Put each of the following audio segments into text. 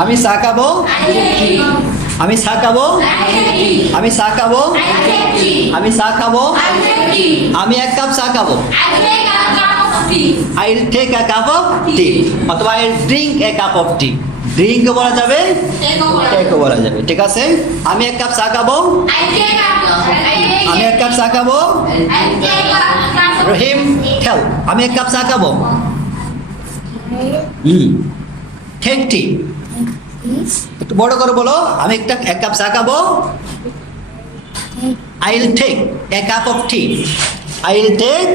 আমি চা খাবো। আমি চা খাবো। আমি চা খাবো। আমি চা খাবো। আমি এক কাপ চা খাবো। I will take a cup of tea অথবা I will drink a cup of tea. ড্রিঙ্কও বলা যাবে, টেকও বলা যাবে। ঠিক আছে, আমি এক কাপ চা খাবো। আমি এক কাপ চা খাবো। রহিম খেল, আমি এক কাপ চা খাবো। টেক টি, একটু বড় করে বলো। আমি এক কাপ চা খাবো। I will take a cup of tea. I will take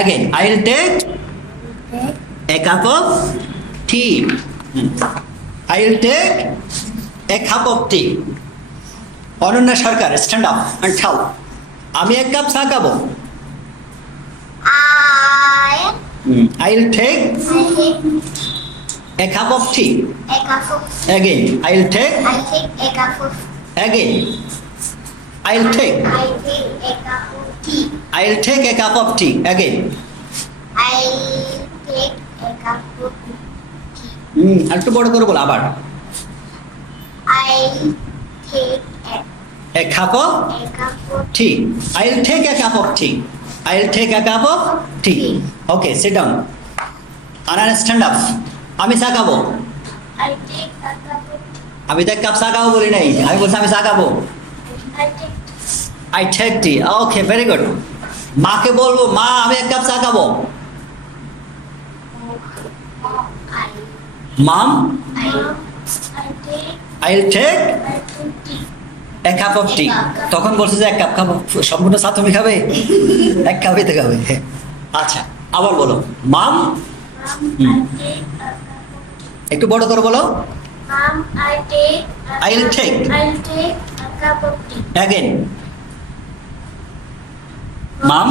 again, I will take a cup of tea. I will take a cup of tea. Ananya Sarkar, stand up and tell. আমি এক cup চা খাবো। I will take a cup of tea. Again, I will take a cup of again. I will take a cup of tea. I will take a cup of tea again. I'll take a cup of tea. একটু বড় করে বল আবার। I'll take a cup of tea. I will take a cup of tea. I will take a cup of tea. Okay, sit down. Anna, stand up. আমি চা খাবো। I'll take a cup of tea. আমি তো এক cup চা খাবো বলি নাই, আমি বলছি আমি চা খাবো। I'll take I take tea. Okay, very good. মাকে বলবো, মা আমি এক কাপ চা খাবো। Mom, I will take a cup of tea. তখন বলছে যে এক কাপ খাবো, সম্পূর্ণ চা তুমি খাবে? এক কাপই তো খাবে। আচ্ছা, আবার বলো। মাম, একটু বড় করে বলো। Mom, I'll take a cup of tea. again. Mom,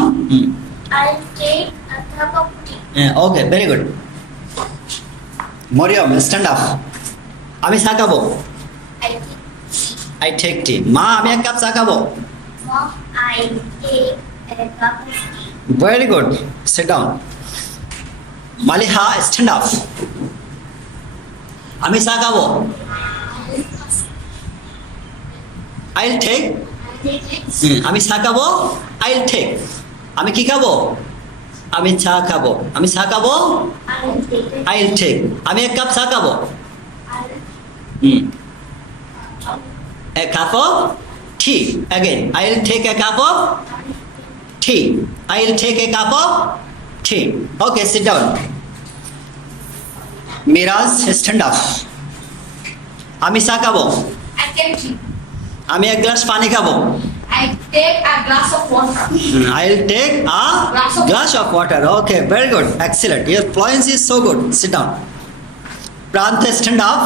I'll take a cup of tea. okay, very good. Moriam, stand up. আমি চা খাবো। I take tea. মা আমি এক কাপ চা খাবো। Mom, I'll take a cup of tea. Very good. Sit down. Maliha, stand up. আমি চা খাবো। I'll take আমি চা খাবো। I'll take আমি কি খাবো? আমি চা খাবো। আমি চা খাবো। I'll take আমি এক কাপ চা খাবো। A cup of tea. Again, I'll take a cup of tea. I'll take a cup of tea. Okay, sit down. Miraz, stand up. আমি চা খাবো। I take tea. আমি এক গ্লাস পানি খাবো। I take a glass of water. I'll take a glass of water. Okay, very good. Excellent. Your fluency is so good. Sit down. Prantha, stand up.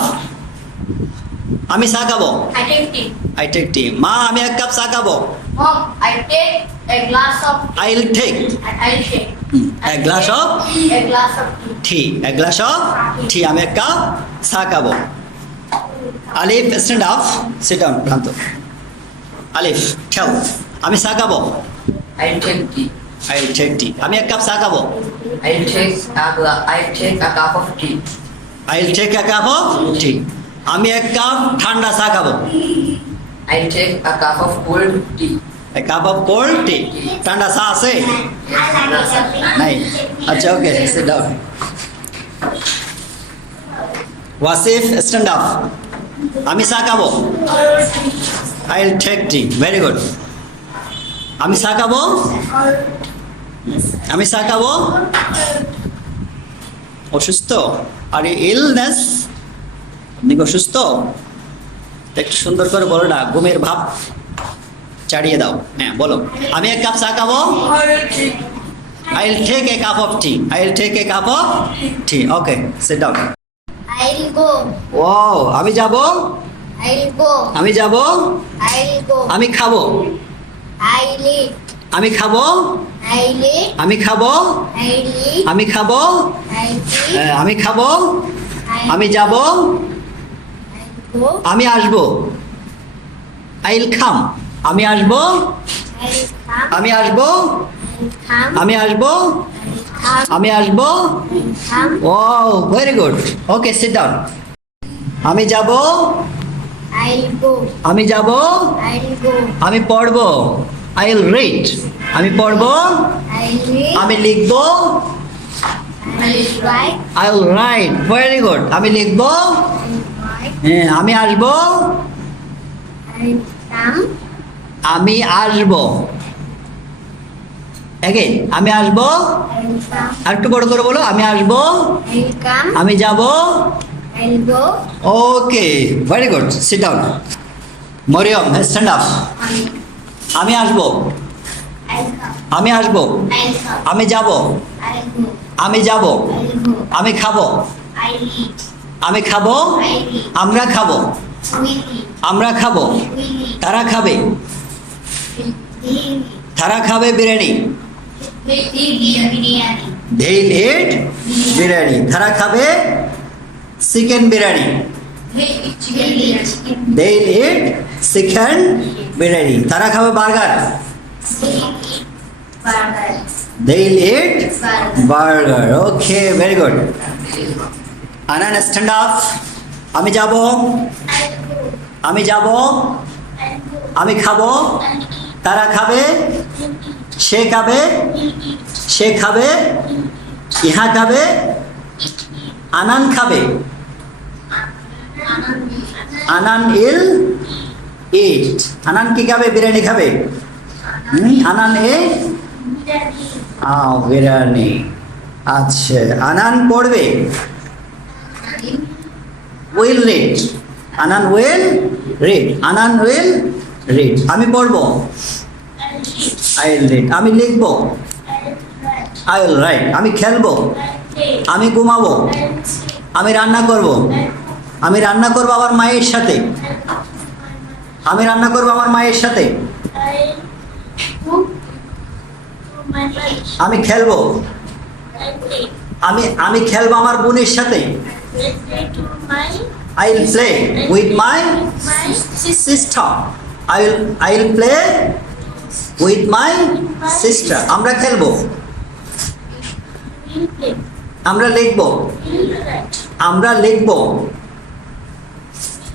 আমি চা খাবো। I take tea. I take tea. মা আমি এক cup চা খাবো। Mom, I take a glass of I'll take I'll take a glass of a glass of tea. tea. A glass of tea. আমি এক কাপ চা খাবো। Alif, stand up. Sit down, Prantha. Alif, tell. আমি চা খাবো। I'll take tea. I'll take tea. আমি এক cup চা খাবো। I'll take a cup of tea. I'll take a cup of tea. আমি এক কাপ ঠান্ডা চা খাবো। I'll take a cup of cold tea. A cup of cold tea. ঠান্ডা চা আছে? নাই। আচ্ছা, ওকে, sit down. Wasif, stand up. আমি চা খাবো। I'll take tea. Very good. আমি চা খাবো। আমি চা খাবো। অসুস্থ? আর ইলনেস? আপনি কি অসুস্থ? একটু সুন্দর করে বলো না, ঘুমের ভাব চাড়িয়ে দাও। হ্যাঁ, বলো। আমি এক কাপ চা খাবো। I'll take a cup of tea. I'll take a cup of tea. Okay, sit down. I'll go. ও, আমি যাব। I'll go. আমি যাব। I'll go. আমি খাবো। I'll eat. আমি খাবো। I'll eat. আমি খাবো। I'll eat. আমি খাবো। I'll eat. আমি খাবো। আমি যাব। Go. আমি আসবো। I'll come. আমি আসবো। I'll come. আমি আসবো। I'll come. আমি আসবো। I'll come. আমি আসবো I'll come. Oh very good okay sit down আমি যাব I'll go. আমি যাব I'll go. আমি পড়বো আই উইল রিড আমি পড়বো I'll read. আমি লিখবো I'll write. I will write very good আমি লিখবো I'll write. হ্যাঁ আমি আসবো I'll come. আমি আসবো এগেইন আমি আসবো I'll come. আর একটু বড় করে বলো আমি আসবো I'll come. আমি যাব I'll go. Okay very good sit down Maryam stand up আমি আসবো I'll come. আমি আসবো I'll come. আমি যাব I'll go. আমি যাব I'll go. আমি খাবো I'll eat. আমি খাবো I'll eat. আমরা খাবো We'll eat. আমরা খাবো We'll eat. তারা খাবে We'll eat. তারা খাবে বিরিয়ানি They eat Biryani. ধেইল ইট বিরিয়ানি তারা খাবে chicken biryani They eat We'll chicken. eat chicken. They'll eat chicken biryani তারা খাবে burger We'll eat burger. They'll eat Burger. Burger okay very good Anan stand up আমি যাব I'll go. আমি যাব I'll go. আমি খাবো I'll eat. তারা খাবে We'll eat. সে খাবে We'll eat. সে খাবে ইহা খাবে আনান খাবে আনান ইল ইট আনান কি খাবে বিরিয়ানি খাবে আনান এ Biryani. বিরিয়ানি আচ্ছা আনান পড়বে will read Anan will read Anan will read আমি পড়বো I'll eat. I will read আমি লিখবো I'll write. I will write আমি খেলবো I'll play. আমি ঘুমাবো I'll sleep. আমি রান্না করব I'll cook. আমি রান্না করব আমার মায়ের সাথে I'll cook to my mother. আমি রান্না করব আমার মায়ের সাথে I'll cook to my mother. আমি খেলবো I'll play. আমি খেলবো আমার বোনের সাথে I'll play to my I will play with my my sister. Sister I will play with my sister আমরা খেলবো We'll play. আমরা লিখবো We'll write. আমরা লিখবো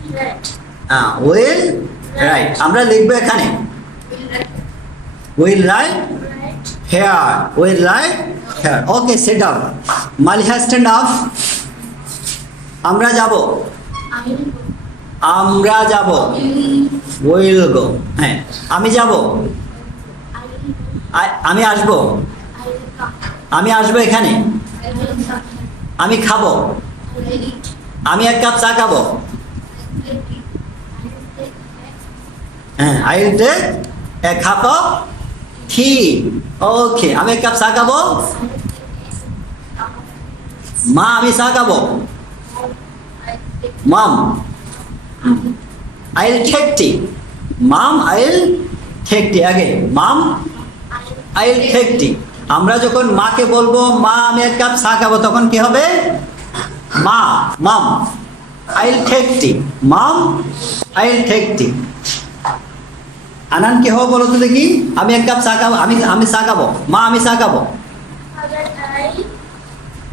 We'll write. উইল রাইট আমরা লিখবো এখানে will write Write. Here will write here okay sit down Maliha stand up আমরা যাব I'll go. আমরা যাব উইল গো হ্যাঁ আমি যাব I'll go. আমি আসবো I'll come. আমি আসবো এখানে I'll come. আমি খাবো I'll eat. আমি এক কাপ চা খাবো I'll take. হ্যাঁ I will take a cup of tea okay আমি এক কাপ চা খাবো মা আমি চা খাবো mum I will take tea ma'am I will take tea আগে mum I will take tea আমরা যখন মাকে বলবো মা আমি এক কাপ চা খাবো তখন কি হবে মা mum I will take tea ma'am I will take tea Anan কি হবে বলো তো দেখি আমি এক কাপ চা খাবো আমি চা খাবো মা আমি চা খাবো Mother,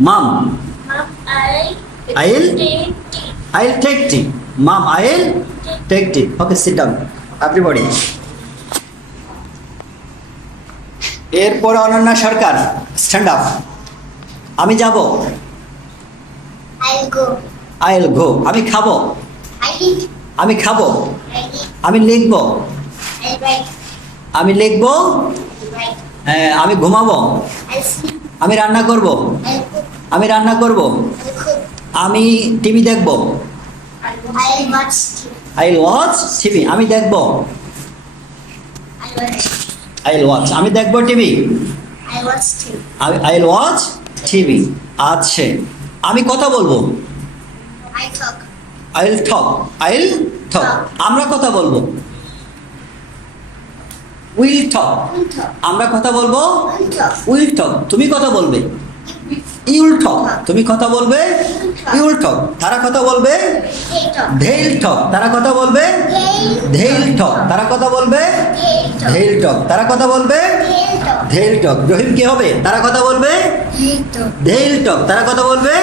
mom Mom, I'll take tea. I will take tea ma'am I will take tea okay sit down everybody এরপর অনন্যা সরকার স্ট্যান্ড আপ আমি যাব I'll go. I will go আমি খাবো I eat. আমি খাবো I eat. আমি লিখবো I write. আমি লিখবো Write. আমি ঘুমাবো I'll sleep. আমি রান্না করব I'll cook. আমি রান্না করব I'll cook. আমি টিভি দেখব I'll watch TV. I watch TV আমি দেখব I'll watch. আই ওয়াচ আমি দেখব TV I watch TV. I watch TV আচ্ছা আমি কথা বলবো I talk. I will talk I will talk আমরা কথা বলবো উইল টক We'll talk. আমরা কথা বলবো We'll talk. উইল টক তুমি কথা বলবে ইউল টক তুমি কথা বলবে ইউল টক। তারা কথা বলবে Tail. ধেইল টক। তারা কথা বলবে ধেইল টক। তারা কথা বলবে ধেইল টক। তারা কথা বলবে ধেইল টক। রহিম কি হবে? তারা কথা বলবে ধেইল টক। তারা কথা বলবে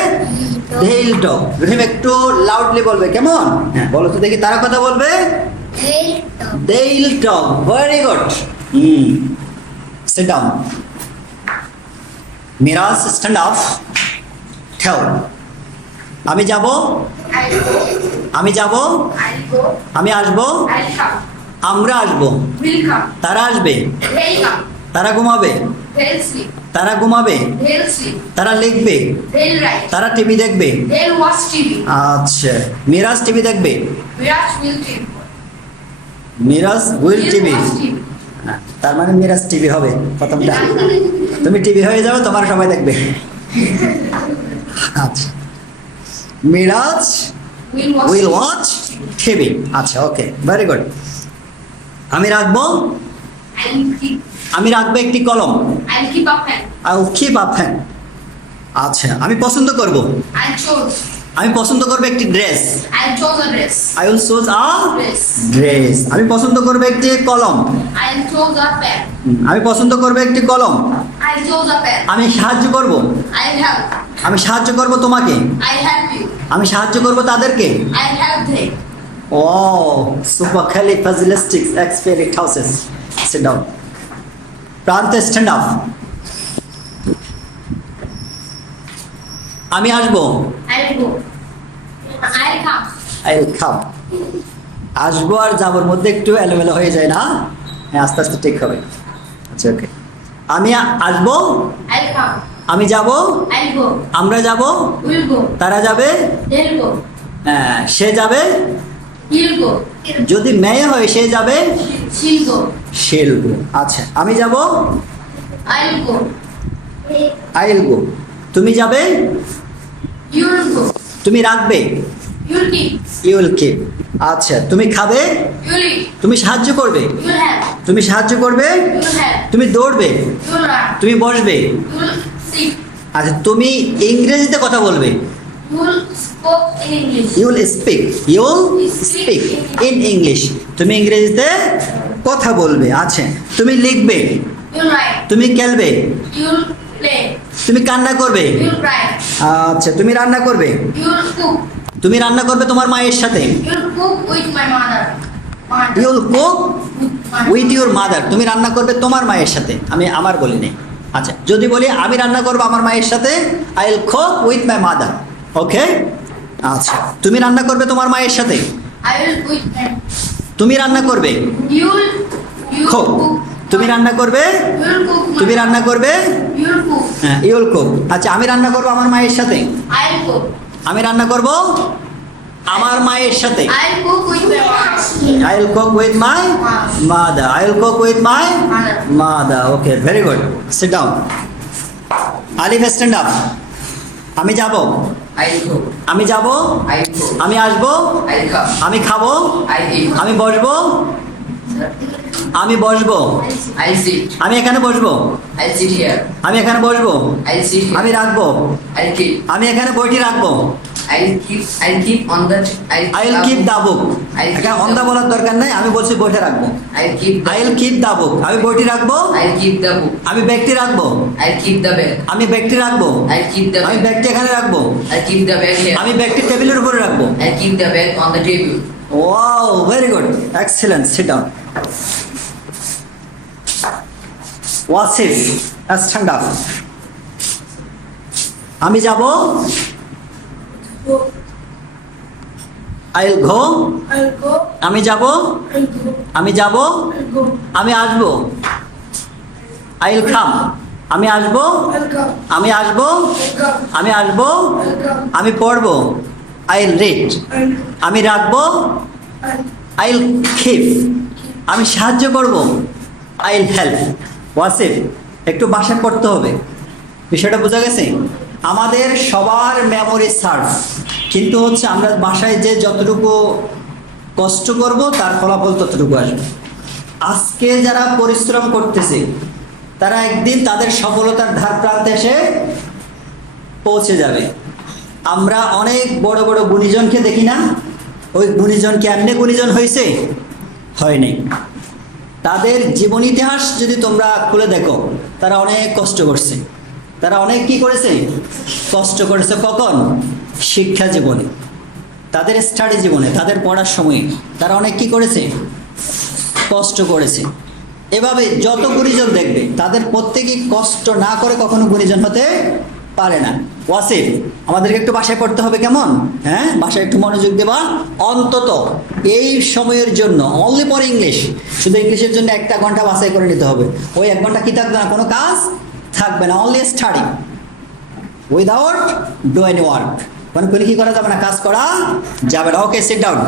ধেইল টক। রহিম একটু লাউডলি বলবে, কেমন? হ্যাঁ বলো তো দেখি, তারা কথা বলবে they'll talk. Very good. Sit down. Miraj stand up. ঠেও। আমি যাব, I'll go. আমি যাব, I'll go. আমি আসব, I'll come. আমরা আসব, Will come. তারা আসবে, They'll come. তারা ঘুমাবে, They'll sleep. তারা ঘুমাবে, They'll sleep. তারা লিখবে, They'll write. তারা টিভি দেখবে। They'll watch TV. আচ্ছা, মিরাজ টিভি দেখবে। Viraj will TV. Miraj will He'll TV. watch TV. তার মানে মিরাজ টিভি হবে প্রথমটা। তুমি টিভি হয়ে যাও, তোমার সবাই দেখবে। আচ্ছা, Miraj Will watch will TV. Watch TV. আচ্ছা, ওকে, ভেরি গুড। আমি রাখবো, আমি রাখবো একটি কলম। I'll keep a pen. I will keep a pen. আচ্ছা, আমি পছন্দ করব, I'll choose. আমি পছন্দ করব একটি dress. I'll choose a dress. I will choose a Dress. Dress. আমি পছন্দ করব একটি কলম। I'll choose a pen. আমি পছন্দ করব একটি কলম। I'll choose a pen. আমি সাহায্য করব, I'll help. আমি সাহায্য করব তোমাকে। I'll help you. আমি সাহায্য করব তাদেরকে। I'll help them. Oh supercalifragilisticexpialidocious. Sit down. Pranto stand up. আমি আসব, I'll go. I'll come. I will come. আসবো আর যাবোর মধ্যে একটু এলোমেলো হয়ে যায় না? হ্যাঁ, আস্তে আস্তে ঠিক হবে। আচ্ছা, ওকে। আমি আসবো, I'll come. আমি যাব, I'll go. আমরা যাব, We'll go. তারা যাবে, They'll go. সে যাবে। He'll go. যদি মেয়ে হয় সে যাবে, She'll go. she'll go। আচ্ছা, আমি যাব, I'll go. I will go। তুমি যাবে, You'll go. তুমি রাখবে, You'll keep. you will keep। আচ্ছা, তুমি খাবে, You'll eat. তুমি সাহায্য করবে, You'll help. তুমি সাহায্য করবে, You'll help. তুমি দৌড়বে, You'll run. তুমি বসবে। You'll sit. আচ্ছা, তুমি ইংরেজিতে কথা বলবে। You'll spoke in English. You will speak, you will speak in English. তুমি ইংরেজিতে কথা বলবে। আচ্ছা, তুমি লিখবে, You'll write. তুমি খেলবে, You'll play. তুমি কান্না করবে। You'll cry. আচ্ছা, তুমি রান্না করবে, You'll cook. তুমি রান্না করবে তোমার মায়ের সাথে। You'll cook with my mother. You will cook With my with your mother. তুমি রান্না করবে তোমার মায়ের সাথে। আমি আমার বলি নাই। আচ্ছা, যদি বলি আমি রান্না করবো আমার মায়ের সাথে, I will cook with my mother. Okay. আচ্ছা, তুমি রান্না করবে তোমার মায়ের সাথে। I will with them. তুমি রান্না করবে, You'll কুক। cook. তুমি রান্না করবে, You'll cook. তুমি রান্না করবে, You'll cook. হ্যাঁ, ইউ উইল কুক। আচ্ছা, আমি রান্না করবো আমার মায়ের সাথে। I'll cook. আমি রান্না করব আমার মায়ের সাথে। I'll cook with my mom. I will cook with my mother. I will cook with my mother. Okay, very good. Sit down. Alif, stand up. আমি যাব, I'll go. আমি যাব, I'll go. আমি আসব, I'll come. আমি খাবো, I'll eat. আমি বসবো, আমি বসবো, I'll sit. আমি এখানে বসবো, I'll sit here. আমি এখানে বসবো, I'll sit here. আমি রাখবো, I'll keep. আমি এখানে বইটি রাখবো। I'll keep on the. I will keep the book. এখানে অন্ধা বলার দরকার নাই, আমি বলছি বইটা রাখবো। I'll keep the. I will keep the book. আমি বইটি রাখবো, I'll keep the book. আমি ব্যাগটি রাখবো, I'll keep the bag. আমি ব্যাগটি রাখবো, I'll keep the আমি bag. ব্যাগটি এখানে রাখবো, I'll keep the bag here. আমি ব্যাগটি টেবিলের উপরে রাখবো। I'll keep the bag on the table. Wow, very good, excellent. Sit down. Wasif, stand up. আমি যাব, I will go. I'll go. আমি যাব, I'll go. আমি যাব, I'll go. আমি আসবো, আই উইল কাম। আমি আসবো, I'll come. আমি আসবো, I'll come. আমি আসবো, I'll come. আমি পড়বো, আই উইল রিড। I'll. আমি রাখবো, I'll. I will keep. আমি সাহায্য করব, আই উইল হেল্প। ওয়াসিফ, একটু বাসায় পড়তে হবে। বিষয়টা বোঝা গেছে? আমাদের সবার মেমোরি সার্ভ, কিন্তু হচ্ছে আমরা বাসায় যে যতটুকু কষ্ট করব তার ফলাফল ততটুকু আসবে। আজকে যারা পরিশ্রম করতেছে তারা একদিন তাদের সফলতার ধার প্রান্তে এসে পৌঁছে যাবে। আমরা অনেক বড় বড় গুণীজনকে দেখি না, ওই গুণীজনকে এমনি গুণীজন হয়েছে, হয়নি। তাদের জীবন ইতিহাস যদি তোমরা খুলে দেখো, তারা অনেক কষ্ট করছে, তারা অনেক কি করেছে, কষ্ট করেছে। কখন? শিক্ষা জীবনে, তাদের স্টাডি জীবনে, তাদের পড়ার সময়ে তারা অনেক কি করেছে, কষ্ট করেছে। এভাবে যত গুণীজন দেখবে তাদের প্রত্যেকেই কষ্ট না করে কখনো গুণীজন হতে পারে না। ওয়াসিফ, আমাদেরকে একটু বাসায় পড়তে হবে, কেমন? হ্যাঁ, বাসায় একটু মনোযোগ দেবা, অন্তত এই সময়ের জন্য। অনলি ফর ইংলিশ, শুধু ইংলিশের জন্য 1 ঘন্টা বাছাই করে নিতে হবে। ওই 1 ঘন্টা কি থাকবে না, কোনো কাজ থাকবে না, only study without do any work. কোনো কি করা যাবে না, কাজ করা যাবে না। ওকে, সিট ডাউন।